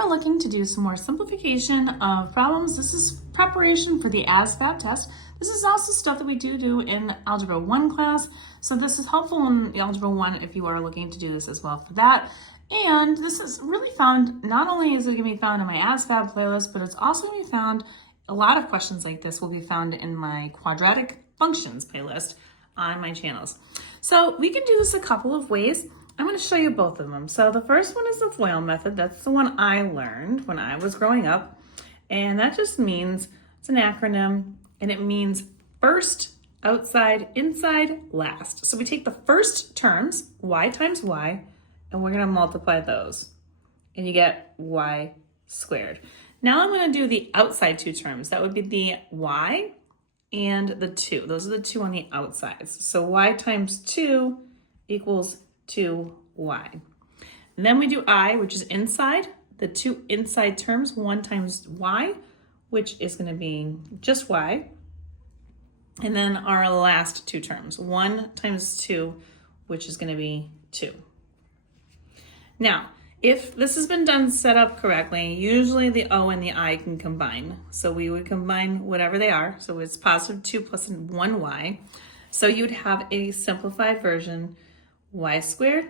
are looking to do some more simplification of problems. This is preparation for the ASVAB test. This is also stuff that we do in Algebra 1 class. So this is helpful in Algebra 1 if you are looking to do this as well for that. And this is really found, not only is it going to be found in my ASVAB playlist, but it's also going to be found, a lot of questions like this will be found in my quadratic functions playlist on my channels. So we can do this a couple of ways. I'm going to show you both of them. So the first one is the FOIL method. That's the one I learned when I was growing up. And that just means, it's an acronym, and it means first, outside, inside, last. So we take the first terms, y times y, and we're going to multiply those. And you get y squared. Now I'm going to do the outside two terms. That would be the y and the 2. Those are the two on the outsides. So y times 2 equals 2y. And then we do I, which is inside. The two inside terms, 1 times y, which is going to be just y. And then our last two terms, 1 times 2, which is going to be 2. Now, if this has been done set up correctly, usually the O and the I can combine. So we would combine whatever they are. So it's positive 2 plus 1y. So you would have a simplified version, y squared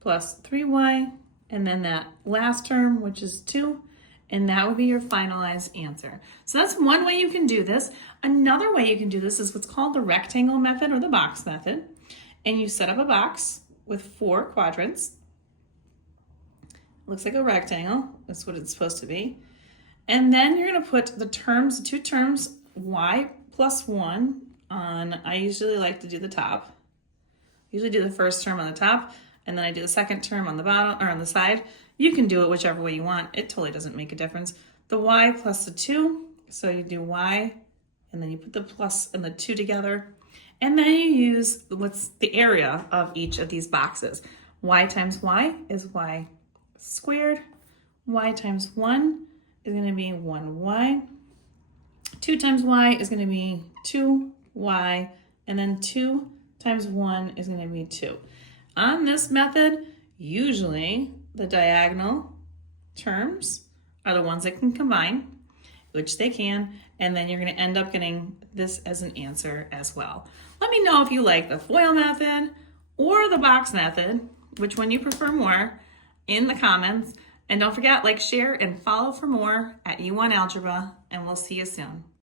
plus 3y, and then that last term, which is 2, and that would be your finalized answer. So that's one way you can do this. Another way you can do this is what's called the rectangle method or the box method. And you set up a box with 4 quadrants. Looks like a rectangle. That's what it's supposed to be. And then you're going to put the terms, the two terms, y plus 1 on, I usually like to do the top. Usually do the first term on the top, and then I do the second term on the bottom or on the side. You can do it whichever way you want. It totally doesn't make a difference. The y plus the 2, so you do y, and then you put the plus and the 2 together, and then you use what's the area of each of these boxes. Y times y is y squared. Y times 1 is going to be 1y. 2 times y is going to be 2y, and then 2 times 1 is going to be 2. On this method, usually the diagonal terms are the ones that can combine, which they can, and then you're going to end up getting this as an answer as well. Let me know if you like the FOIL method or the box method, which one you prefer more, in the comments. And don't forget, like, share, and follow for more at YouWantAlgebra, and we'll see you soon.